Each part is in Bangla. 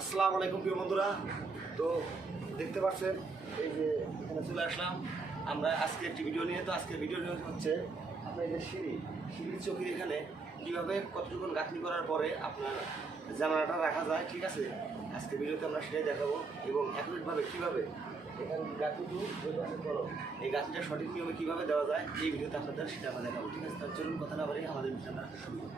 আসসালামু আলাইকুম প্রিয় বন্ধুরা। তো দেখতে পাচ্ছেন এই যে এখানে চলে আসলাম আমরা আজকে একটি ভিডিও নিয়ে। তো আজকের ভিডিও হচ্ছে আপনার এই যে সিঁড়ির চোখের এখানে কীভাবে কতটুকু গাঁথনি করার পরে আপনার জানালাটা রাখা যায়, ঠিক আছে। আজকে ভিডিওতে আমরা সেটাই দেখাবো এবং একইভাবে কীভাবে এখানে গাঁথনিটু করো, এই গাঁথনিটা সঠিক নিয়মে কীভাবে দেওয়া যায় এই ভিডিওতে আপনাদের সেটা আমরা দেখাবো, ঠিক আছে। তার চলুন কথা না বলে আমাদের ভিডিওটা শুরু করি।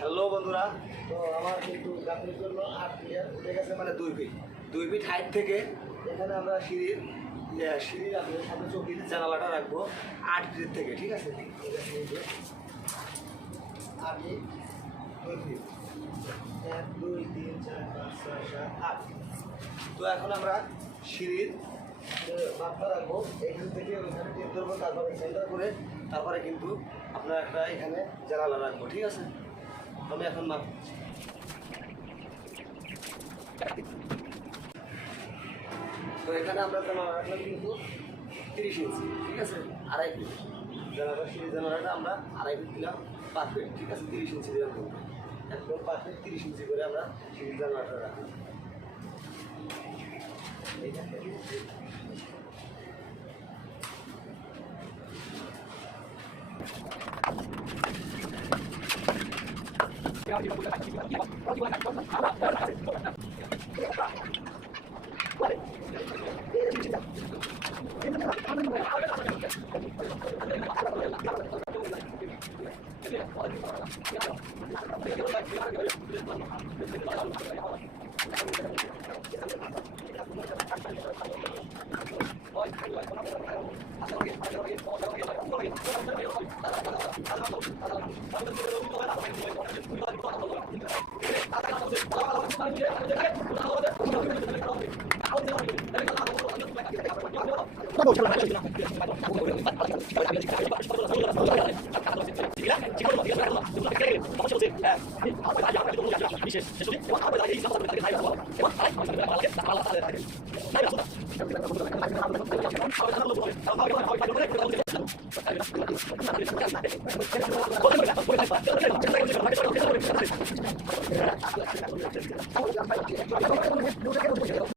হ্যালো বন্ধুরা, তো আমার কিন্তু গাছের জন্য 8 ফিট উঠে গেছে, মানে 2 ফিট হাইট থেকে এখানে আমরা সিঁড়ির সামনে চৌকির জানালাটা রাখবো 8 ফিট থেকে, ঠিক আছে? 8 ফিট 2 ফিট 1 2 3 4 5 6 7 8। তো এখন আমরা সিঁড়ির মাপটা রাখবো, এখান থেকে ওইখানে টেপ ধরবো, তারপরে সেন্টার করে তারপরে কিন্তু আপনার একটা এখানে জানালা রাখবো, ঠিক আছে? আমি এখন মাপ, তো এখানে আমরা জানালা রাখলাম কিন্তু 30 ইঞ্চি, ঠিক আছে? 2.5 ফিট জানালা, সিঁড়ির জানালাটা আমরা 2.5 ফিট দিলাম, পারফেক্ট, ঠিক আছে? 30 ইঞ্চি দিলাম কিন্তু একদম পারফেক্ট 30 ইঞ্চি করে আমরা সিঁড়ির জানালাটা রাখলাম। এইখান থেকে